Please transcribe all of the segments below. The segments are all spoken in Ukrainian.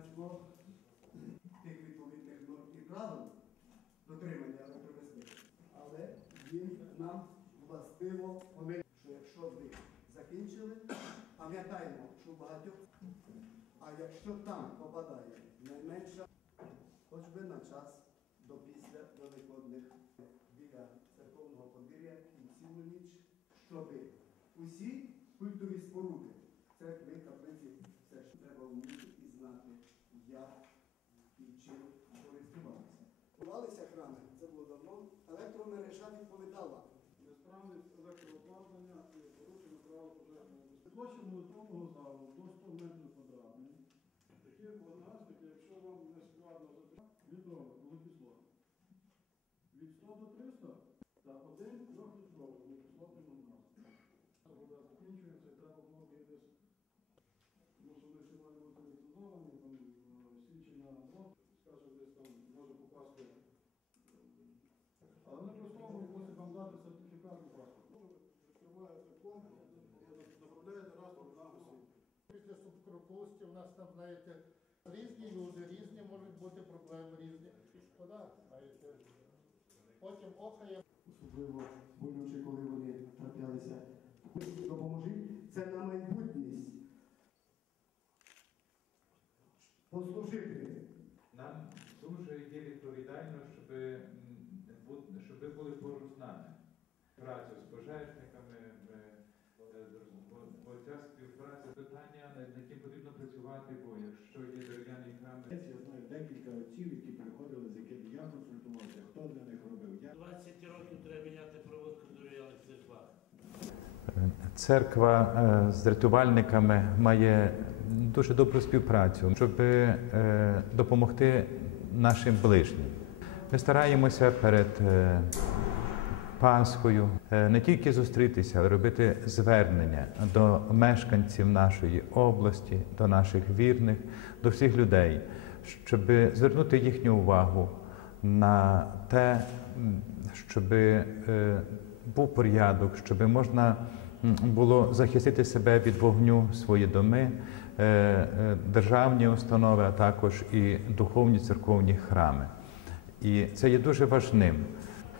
значно тих відповідних норм і правил дотримання електробезпеки. Але їм нам властиво помилити, що якщо ви закінчили, пам'ятаємо, що багатьох, а якщо там попадає найменша, хоч би на час до після великодних біля церковного подвір'я і цілу ніч, щоб усі культові споруди, церкви, каплиці, все ж треба вміти і знати, як і чим користуватися. Будувалися храми, це було давно, електромережа відповідала. Несправність електрообладнання і порушення правил пожежної. Площа молитовного залу до 100 метрів квадратних. Такі вогнегасники, якщо вам не складно записати, літровий, вуглекислот. Від 100 до 300 Після субкропусті у нас там, знаєте, різні люди, різні можуть бути проблеми, різні. І шкода, знаєте. Потім окає. особливо болюче, коли вони траплялися. Допоможіть, це на майбутність. Послужити. Нам дуже є відповідально, щоб, щоб ви були поруч з нами. Працю декілька які приходили, з якими я консультувався, хто для них робив. Я 20 років треба міняти проводку дерев'яних церквах. Церква е, з рятувальниками має дуже добру співпрацю, щоб е, допомогти нашим ближнім. Ми стараємося перед е, Пасхою е, не тільки зустрітися, але робити звернення до мешканців нашої області, до наших вірних, до всіх людей, щоб звернути їхню увагу на те, щоб е, був порядок, щоб можна було захистити себе від вогню свої доми, е, е, державні установи, а також і духовні церковні храми. І це є дуже важним,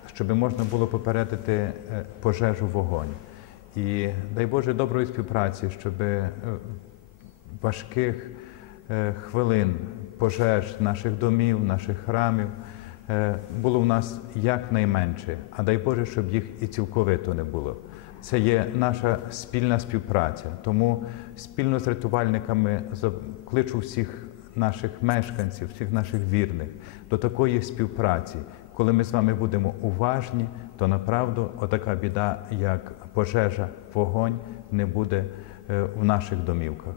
щоб можна було попередити пожежу вогонь. І дай Боже доброї співпраці, щоб важких хвилин пожеж наших домів, наших храмів е, було в нас якнайменше, а дай Боже, щоб їх і цілковито не було. Це є наша спільна співпраця. Тому спільно з рятувальниками закличу всіх наших мешканців, всіх наших вірних до такої співпраці. Коли ми з вами будемо уважні, то направду отака біда, як пожежа, вогонь, не буде е, в наших домівках.